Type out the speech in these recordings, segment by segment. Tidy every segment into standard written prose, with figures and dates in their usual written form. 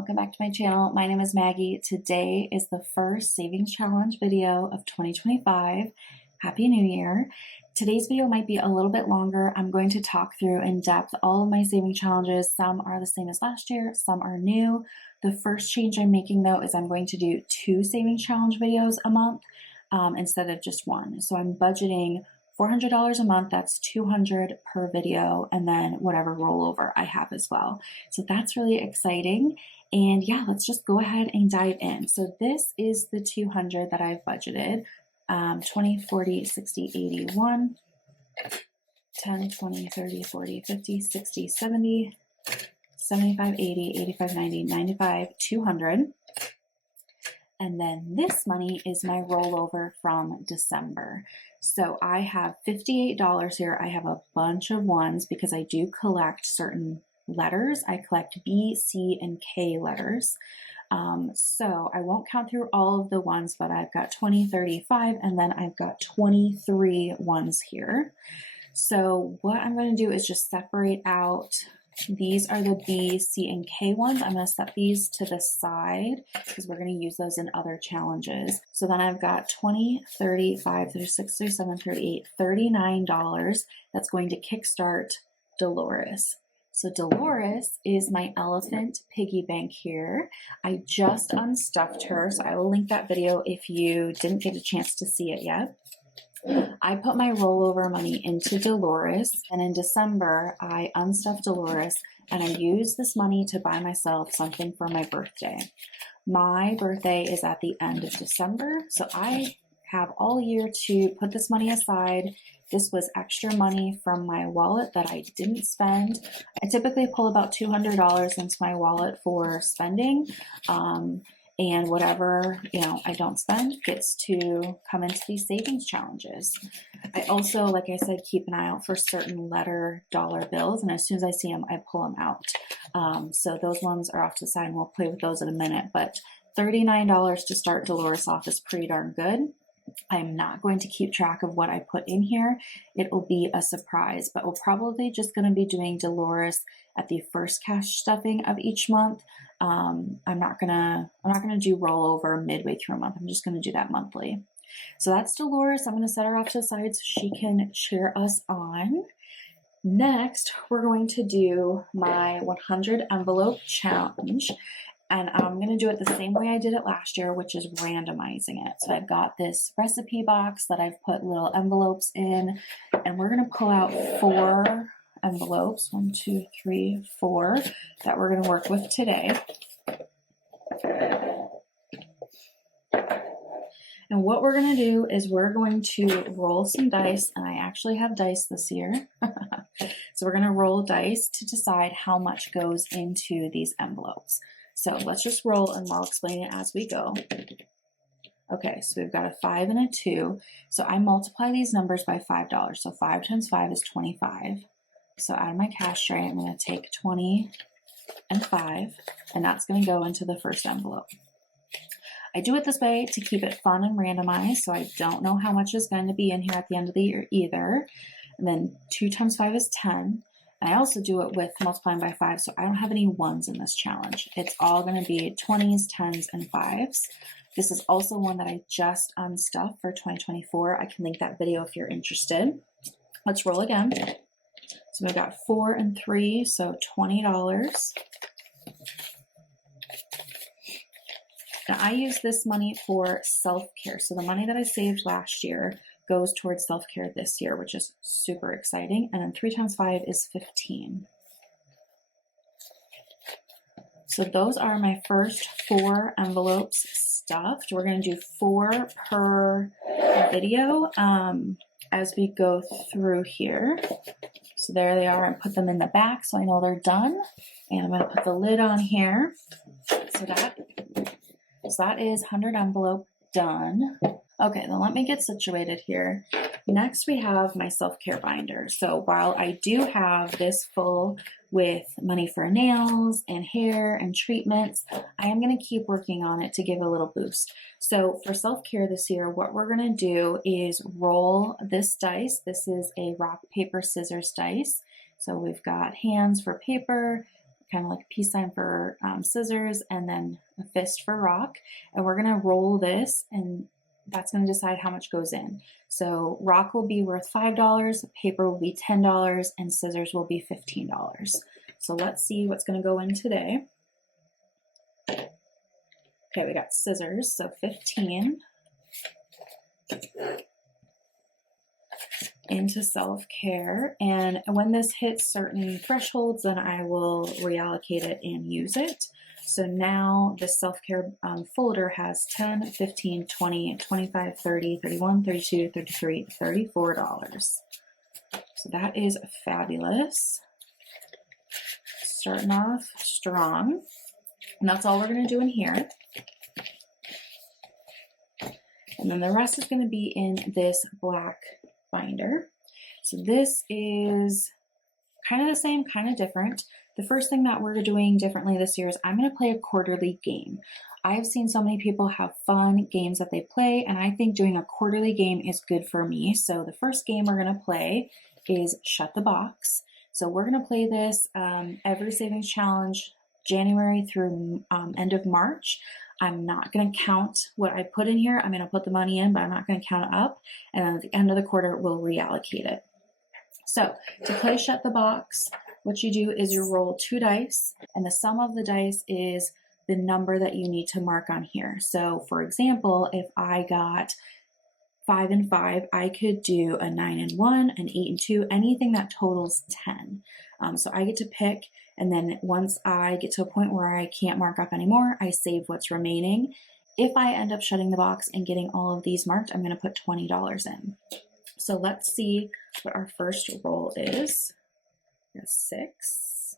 welcome back to my channel. My name is Maggie. Today is the first savings challenge video of 2025. Happy New Year. Today's video might be a little bit longer. I'm going to talk through in depth all of my saving challenges. Some are the same as last year, some are new. The first change I'm making though is I'm going to do 2 savings challenge videos a month instead of just one. So I'm budgeting $400 a month, that's $200 per video, and then whatever rollover I have as well. So that's really exciting. And yeah, let's just go ahead and dive in. So this is the 200 that I've budgeted. 20, 40, 60, 80, 1, 10, 20, 30, 40, 50, 60, 70, 75, 80, 85, 90, 95, 200. And then this money is my rollover from December. So I have $58 here. I have a bunch of ones because I do collect certain letters. I collect B, C, and K letters. So I won't count through all of the ones, but I've got 20, 35, and then I've got 23 ones here. So what I'm going to do is just separate out. These are the B, C, and K ones. I'm going to set these to the side because we're going to use those in other challenges. So then I've got 20, 35, 36, 37, 38, $39 that's going to kickstart Dolores. So Dolores is my elephant piggy bank here. I just unstuffed her, so I will link that video if you didn't get a chance to see it yet. I put my rollover money into Dolores, and in December, I unstuffed Dolores, and I used this money to buy myself something for my birthday. My birthday is at the end of December, so I have all year to put this money aside. This was extra money from my wallet that I didn't spend. I typically pull about $200 into my wallet for spending. And whatever, I don't spend gets to come into these savings challenges. I also, like I said, keep an eye out for certain letter dollar bills. And as soon as I see them, I pull them out. So those ones are off to the side and we'll play with those in a minute. But $39 to start Dolores off is pretty darn good. I'm not going to keep track of what I put in here. It will be a surprise, but we're probably just going to be doing Dolores at the first cash stuffing of each month. I'm not gonna do rollover midway through a month. I'm just gonna do that monthly. So that's Dolores. I'm gonna set her off to the side so she can cheer us on. Next, we're going to do my 100 envelope challenge. And I'm going to do it the same way I did it last year, which is randomizing it. So I've got this recipe box that I've put little envelopes in, and we're going to pull out 4 envelopes, 1, 2, 3, 4, that we're going to work with today. And what we're going to do is we're going to roll some dice, and I actually have dice this year. So we're going to roll dice to decide how much goes into these envelopes. So let's just roll and I'll explain it as we go. Okay, so we've got a 5 and a 2. So I multiply these numbers by $5. So 5 times 5 is 25. So out of my cash tray, I'm going to take 20 and 5, and that's going to go into the first envelope. I do it this way to keep it fun and randomized, so I don't know how much is going to be in here at the end of the year either. And then 2 times 5 is 10. I also do it with multiplying by 5, so I don't have any 1s in this challenge. It's all going to be 20s, 10s, and 5s. This is also one that I just unstuffed for 2024. I can link that video if you're interested. Let's roll again. So we've got 4 and 3, so $20. Now I use this money for self-care. So the money that I saved last year goes towards self-care this year, which is super exciting. And then 3 times 5 is 15. So those are my first 4 envelopes stuffed. We're going to do 4 per video as we go through here. So there they are. I put them in the back so I know they're done. And I'm going to put the lid on here. So that is 100 envelope done. Okay, then let me get situated here. Next, we have my self-care binder. So while I do have this full with money for nails and hair and treatments, I am going to keep working on it to give a little boost. So for self-care this year, what we're going to do is roll this dice. This is a rock, paper, scissors dice. So we've got hands for paper, kind of like a peace sign for scissors, and then a fist for rock. And we're gonna roll this, and that's gonna decide how much goes in. So rock will be worth $5, paper will be $10, and scissors will be $15. So let's see what's gonna go in today. Okay, we got scissors, so 15. Into self-care, and when this hits certain thresholds, then I will reallocate it and use it. So now the self-care folder has 10, 15, 20, 25, 30, 31, 32, 33, $34. So that is fabulous. Starting off strong. And that's all we're going to do in here. And then the rest is going to be in this black binder. So this is kind of the same, kind of different. The first thing that we're doing differently this year is I'm going to play a quarterly game. I've seen so many people have fun games that they play, and I think doing a quarterly game is good for me. So the first game we're going to play is Shut the Box. So we're going to play this every savings challenge, January through end of March. I'm not going to count what I put in here. I'm going to put the money in, but I'm not going to count it up. And then at the end of the quarter, we'll reallocate it. So to play Shut the Box, what you do is you roll 2 dice, and the sum of the dice is the number that you need to mark on here. So for example, if I got 5 and 5, I could do a 9 and 1, an 8 and 2, anything that totals 10. So I get to pick, and then once I get to a point where I can't mark up anymore, I save what's remaining. If I end up shutting the box and getting all of these marked, I'm going to put $20 in. So let's see what our first roll is. 6,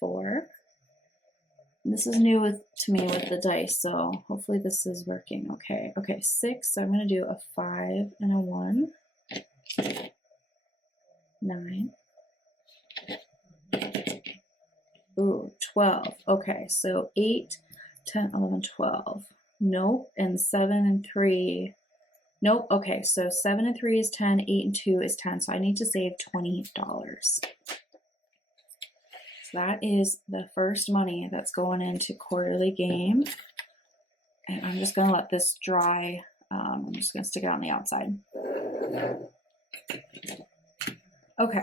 4. This is new to me with the dice, so hopefully this is working okay. Okay, 6, so I'm going to do a 5 and a 1. 9. Ooh, 12. Okay, so 8, 10, 11, 12. Nope, and 7 and 3. Nope, okay, so 7 and 3 is 10, 8 and 2 is 10, so I need to save $20. So that is the first money that's going into quarterly game. And I'm just going to let this dry. I'm just going to stick it on the outside. Okay,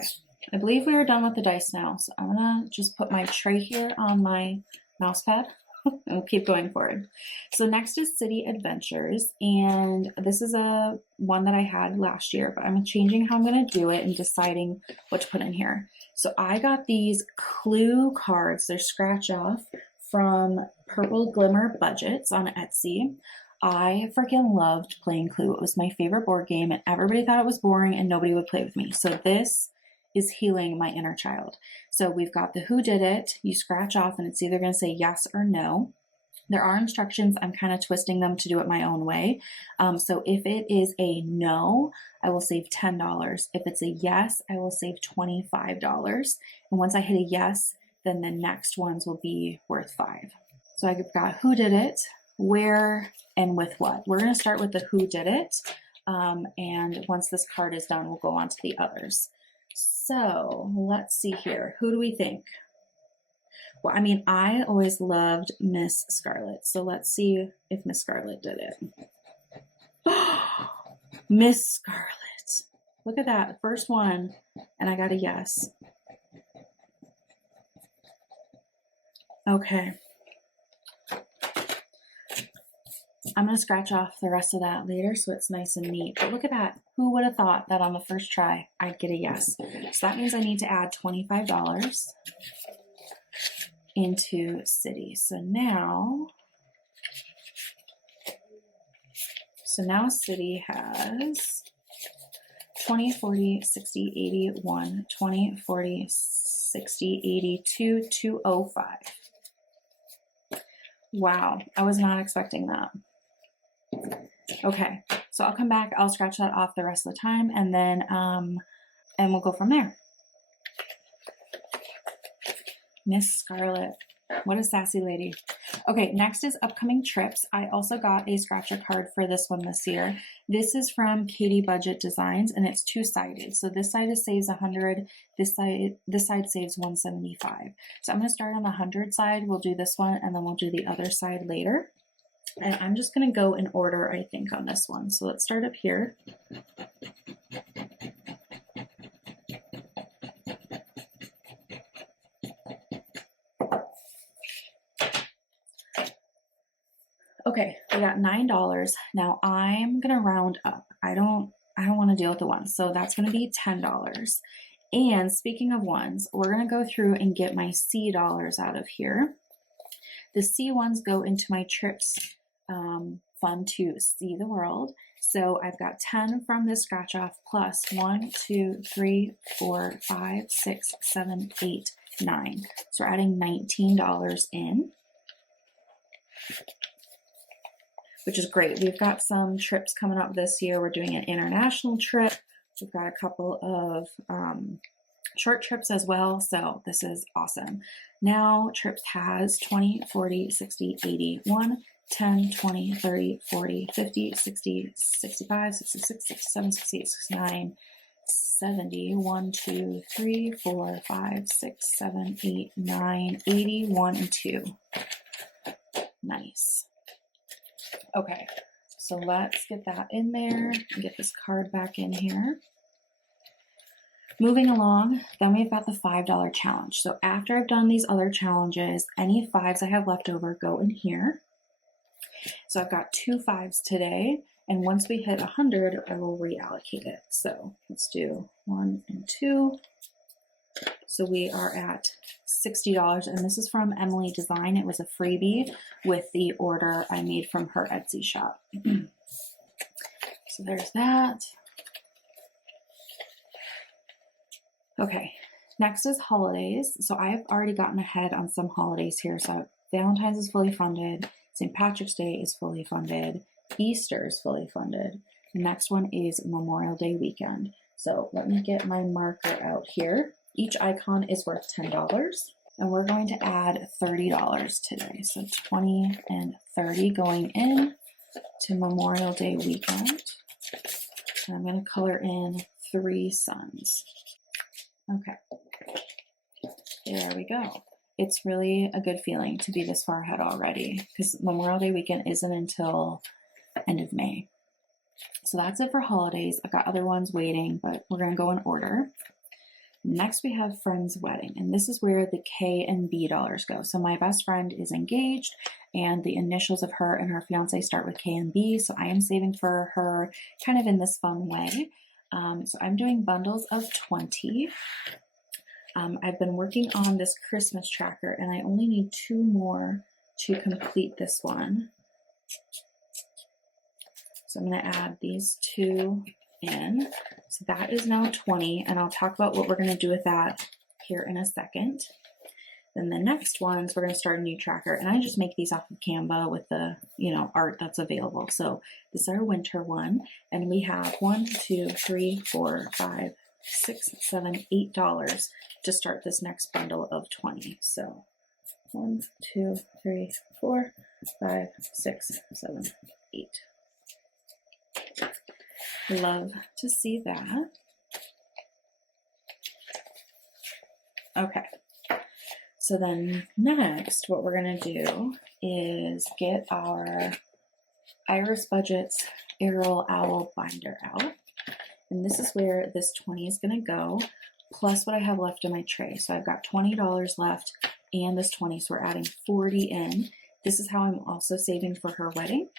I believe we are done with the dice now. So I'm going to just put my tray here on my mouse pad. And we'll keep going forward. So next is City Adventures, and this is a one that I had last year, but I'm changing how I'm going to do it and deciding what to put in here. So I got these clue cards. They're scratch off from Purple Glimmer Budgets on Etsy. I freaking loved playing Clue. It was my favorite board game, and everybody thought it was boring and nobody would play with me. So this is healing my inner child. So we've got the who did it. You scratch off and it's either going to say yes or no. There are instructions. I'm kind of twisting them to do it my own way. So if it is a no, I will save $10. If it's a yes, I will save $25. And once I hit a yes, then the next ones will be worth 5. So I've got who did it, where, and with what. We're going to start with the who did it. And once this card is done, we'll go on to the others. So let's see here. Who do we think? Well, I mean, I always loved Miss Scarlet. So let's see if Miss Scarlet did it. Miss Scarlet. Look at that. First one. And I got a yes. Okay. I'm going to scratch off the rest of that later so it's nice and neat. But look at that. Who would have thought that on the first try I'd get a yes? So that means I need to add $25 into City. So now City has 20, 40, 60, 81, 20, 40, 60, 82, 205. Wow, I was not expecting that. Okay, so I'll come back, I'll scratch that off the rest of the time, and then and we'll go from there. Miss Scarlet, what a sassy lady. Okay, next is upcoming trips. I also got a scratcher card for this one this year. This is from Katie Budget Designs, and it's two-sided. So this side saves 100, this side saves 175. So I'm going to start on the 100 side. We'll do this one, and then we'll do the other side later. And I'm just going to go in order, I think, on this one. So let's start up here. Okay, we got $9. Now I'm gonna round up. I don't want to deal with the ones, so that's gonna be $10. And speaking of ones, we're gonna go through and get my C dollars out of here. The C ones go into my trips fund to see the world. So I've got 10 from this scratch off plus 1, 2, 3, 4, 5, 6, 7, 8, 9. So we're adding $19 in, which is great. We've got some trips coming up this year. We're doing an international trip. We've got a couple of short trips as well. So this is awesome. Now Trips has 20, 40, 60, 80, 1, 10, 20, 30, 40, 50, 60, 65, 66, 67, 68, 69, 70, 1, 2, 3, 4, 5, 6, 7, 8, 9, 80, 1, and 2. Nice. Okay, so let's get that in there and get this card back in here. Moving along, then we've got the $5 challenge. So after I've done these other challenges, any 5s I have left over go in here. So I've got 2 5s today, and once we hit 100, I will reallocate it. So let's do 1 and 2. So we are at $60, and this is from Emily Design. It was a freebie with the order I made from her Etsy shop. So there's that. Okay, next is holidays. So I have already gotten ahead on some holidays here. So Valentine's is fully funded, St. Patrick's Day is fully funded, Easter is fully funded. The next one is Memorial Day weekend. So let me get my marker out here. Each icon is worth $10, and we're going to add $30 today. So 20 and 30 going in to Memorial Day weekend. And I'm going to color in 3 suns. Okay, there we go. It's really a good feeling to be this far ahead already, because Memorial Day weekend isn't until end of May. So that's it for holidays. I've got other ones waiting, but we're going to go in order. Next, we have friend's wedding, and this is where the K and B dollars go. So my best friend is engaged, and the initials of her and her fiance start with K and B, so I am saving for her kind of in this fun way. So I'm doing bundles of 20. I've been working on this Christmas tracker, and I only need 2 more to complete this one. So I'm going to add these 2 in. So that is now 20, and I'll talk about what we're going to do with that here in a second. Then the next ones, we're going to start a new tracker, and I just make these off of Canva with the, art that's available. So this is our winter one, and we have 1, 2, 3, 4, 5, 6, 7, $8 to start this next bundle of 20. So 1, 2, 3, 4, 5, 6, 7, 8. Love to see that. Okay. So then next, what we're going to do is get our Iris Budgets Arrow Owl binder out. And this is where this 20 is going to go, plus what I have left in my tray. So I've got $20 left and this 20, so we're adding 40 in. This is how I'm also saving for her wedding.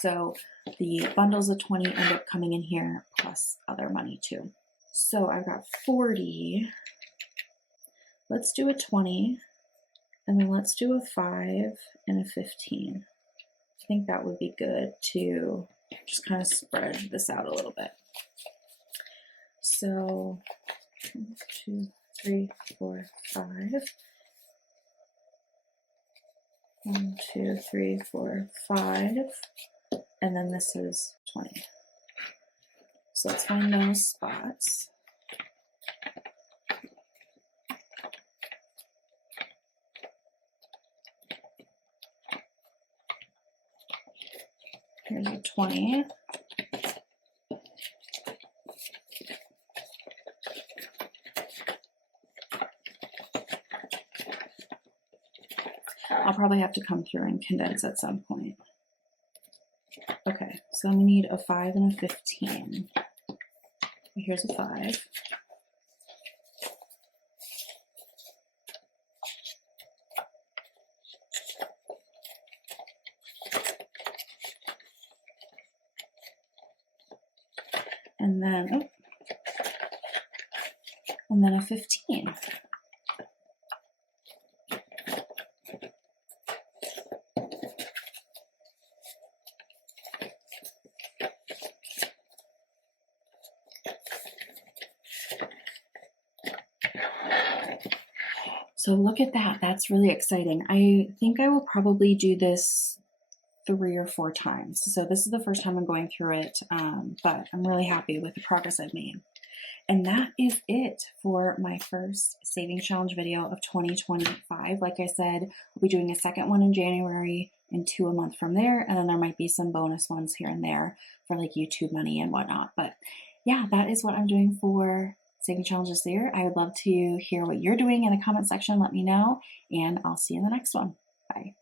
So the bundles of 20 end up coming in here, plus other money too. So I've got 40. Let's do a 20, and then let's do a 5 and a 15. I think that would be good to just kind of spread this out a little bit. So 1, 2, 3, 4, 5. 1, 2, 3, 4, 5. And then this is 20. So let's find those spots. Here's your 20. I'll probably have to come through and condense at some point. Okay, so I'm gonna need a 5 and a 15. Here's a 5. And then a 15. So look at that. That's really exciting. I think I will probably do this 3 or 4 times. So this is the first time I'm going through it, but I'm really happy with the progress I've made. And that is it for my first savings challenge video of 2025. Like I said, I'll be doing a second one in January and 2 a month from there. And then there might be some bonus ones here and there for like YouTube money and whatnot. But yeah, that is what I'm doing for saving challenges there. I would love to hear what you're doing in the comment section. Let me know, and I'll see you in the next one. Bye.